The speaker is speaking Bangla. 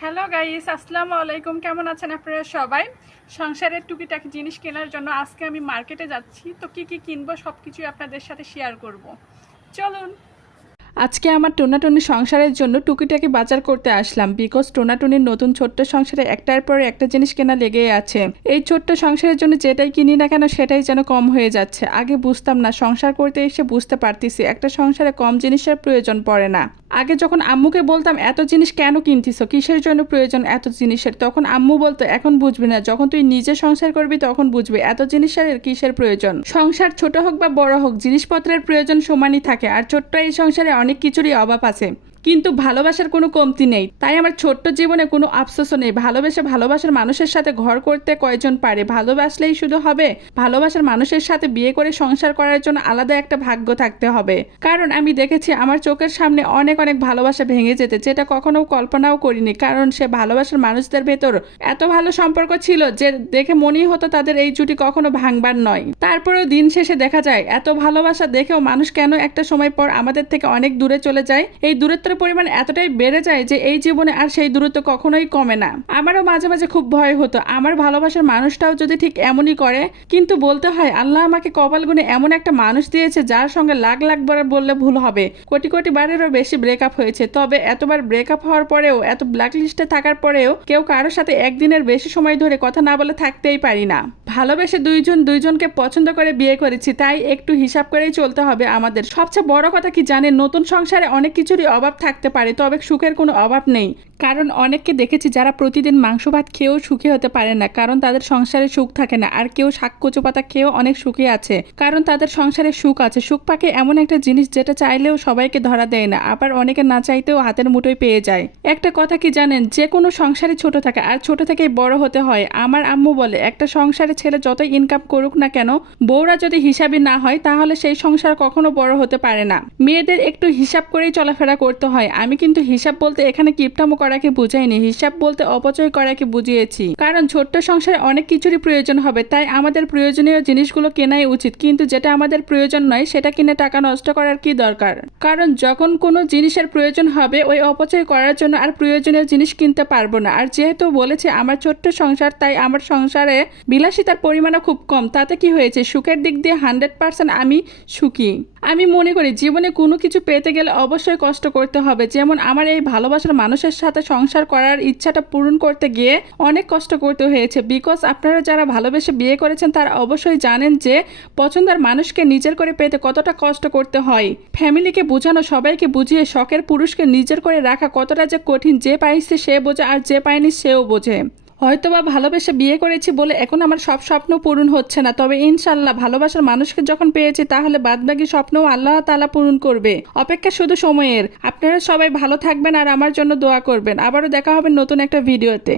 হ্যালো গাইস, আসসালামু আলাইকুম। কেমন আছেন আপনারা সবাই? সংসারের টুকিটাকি জিনিস কেনার জন্য আজকে আমি মার্কেটে যাচ্ছি। তো কি কি কিনবো সব কিছুই আপনাদের সাথে শেয়ার করব। চলুন। আজকে আমার টোনাটুনি সংসারের জন্য টুকিটাকি বাজার করতে আসলাম, বিকজ টোনাটুনির নতুন ছোট্ট সংসারে একটার পর একটা জিনিস কেনা লেগেই আছে। এই ছোট্ট সংসারের জন্য যেটাই কিনি না কেন সেটাই যেন কম হয়ে যাচ্ছে। আগে বুঝতাম না, সংসার করতে এসে বুঝতে পারতেছি একটা সংসারে কম জিনিসের প্রয়োজন পড়ে না। আগে যখন আম্মুকে বলতাম এত জিনিস কেন কিনতিছো, কিসের জন্য প্রয়োজন এত জিনিসের, তখন আম্মু বলতো এখন বুঝবি না, যখন তুই নিজে সংসার করবি তখন বুঝবি এত জিনিসের কিসের প্রয়োজন। সংসার ছোট হোক বা বড় হোক, জিনিসপত্রের প্রয়োজন সমানই থাকে। আর ছোট্ট এই সংসারে অনেক কিছুরই অভাব আছে, কিন্তু ভালোবাসার কোনো কমতি নেই। তাই আমার ছোট্ট জীবনে কোনো আফসোসও নেই। ভালোবাসার মানুষের সাথে ঘর করতে কয়জন পারে? ভালোবাসলেই শুধু হবে? ভালোবাসার মানুষের সাথে বিয়ে করে সংসার করার জন্য আলাদা একটা ভাগ্য থাকতে হবে। কারণ আমি দেখেছি আমার চোখের সামনে অনেক অনেক ভালোবাসা ভেঙে যেতে, যেটা কখনো কল্পনাও করিনি। কারণ সে ভালোবাসার মানুষদের ভেতর এত ভালো সম্পর্ক ছিল যে দেখে মনেই হতো তাদের এই জুটি কখনো ভাঙবার নয়। তারপরেও দিন শেষে দেখা যায় এত ভালোবাসা দেখেও মানুষ কেন একটা সময় পর আমাদের থেকে অনেক দূরে চলে যায়। এই দূরত্বের পরিমাণ এতটাই বেড়ে যায় যে এই জীবনে আর সেই দূরত্ব কখনোই কমে না। আমারও মাঝে মাঝে খুব ভয় হতো আমার ভালোবাসার মানুষটাও যদি ঠিক এমনই করে, কিন্তু বলতে হয় আল্লাহ আমাকে কপাল গুণে এমন একটা মানুষ দিয়েছে যার সঙ্গে লাখ লাখ বার বললে ভুল হবে, কোটি কোটি বারেরও বেশি ব্রেকআপ হয়েছে। তবে এতবার ব্রেকআপ হওয়ার পরেও, এত ব্ল্যাক লিস্টে থাকার পরেও কেউ কারোর সাথে একদিনের বেশি সময় ধরে কথা না বলে থাকতেই পারি না। ভালোবেসে দুইজনকে পছন্দ করে বিয়ে করেছি, তাই একটু হিসাব করেই চলতে হবে আমাদের। সবচেয়ে বড় কথা কি জানেন, নতুন সংসারে অনেক কিছুরই অভাব থাকতে পারে, তবে সুখের কোনো অভাব নেই। কারণ অনেককে দেখেছি যারা প্রতিদিন মাংস ভাত খেয়েও সুখী হতে পারে না, কারণ তাদের সংসারে সুখ থাকে না। আর কেউ শাক কচু পাতা খেয়েও অনেক সুখী আছে, কারণ তাদের সংসারে সুখ আছে। সুখ পাকে এমন একটা জিনিস যেটা চাইলেও সবাইকে ধরা দেয় না, আবার অনেকে না চাইতেও হাতের মুঠোয় পেয়ে যায়। একটা কথা কি জানেন, যে কোনো সংসারে ছোট থাকে আর ছোট থেকেই বড় হতে হয়। আমার আম্মু বলে একটা সংসারে ছেলে যতই ইনকাম করুক না কেন, বউরা যদি হিসাবই না হয় তাহলে সেই সংসার কখনো বড় হতে পারে না। মেয়েদের একটু হিসাব করেই চলাফেরা করতে হয়। আমি কিন্তু হিসাব বলতে এখানে কিপটামো করাকে বুঝাইনি, হিসাব বলতে অপচয় করাকে বুঝিয়েছি। কারণ ছোট্ট সংসারে অনেক কিছুরই প্রয়োজন হবে, তাই আমাদের প্রয়োজনীয় জিনিসগুলো কেনাই উচিত। কিন্তু যেটা আমাদের প্রয়োজন নয় সেটা কিনে টাকা নষ্ট করার কি দরকার? কারণ যখন কোনো জিনিসের প্রয়োজন হবে ওই অপচয় করার জন্য আর প্রয়োজনীয় জিনিস কিনতে পারবো না। আর যেহেতু বলেছে আমার ছোট্ট সংসার, তাই আমার সংসারে বিলাসিতার পরিমাণও খুব কম। তাতে কি হয়েছে, সুখের দিক দিয়ে 100% আমি সুখী। আমি মনে করি জীবনে কোনো কিছু পেতে গেলে অবশ্যই কষ্ট করতে হবে। যেমন আমার এই ভালোবাসার মানুষের সাথে সংসার করার ইচ্ছাটা পূরণ করতে গিয়ে অনেক কষ্ট করতে হয়েছে। বিকজ আপনারা যারা ভালোবেসে বিয়ে করেছেন তারা অবশ্যই জানেন যে পছন্দের মানুষকে নিজের করে পেতে কতটা কষ্ট করতে হয়। ফ্যামিলিকে বোঝানো, সবাইকে বুঝিয়ে শখের পুরুষকে নিজের করে রাখা কতটা যে কঠিন, যে পাইছে সে বোঝে আর যে পায়নি সেও বোঝে। হয়তোবা ভালোবেসে বিয়ে করেছি বলে এখন আমার সব স্বপ্ন পূরণ হচ্ছে না, তবে ইনশাল্লাহ ভালোবাসার মানুষকে যখন পেয়েছি তাহলে বাদবাকি স্বপ্নও আল্লাহ তাআলা পূরণ করবে। অপেক্ষা শুধু সময়ের। আপনারা সবাই ভালো থাকবেন আর আমার জন্য দোয়া করবেন। আবারও দেখা হবে নতুন একটা ভিডিওতে।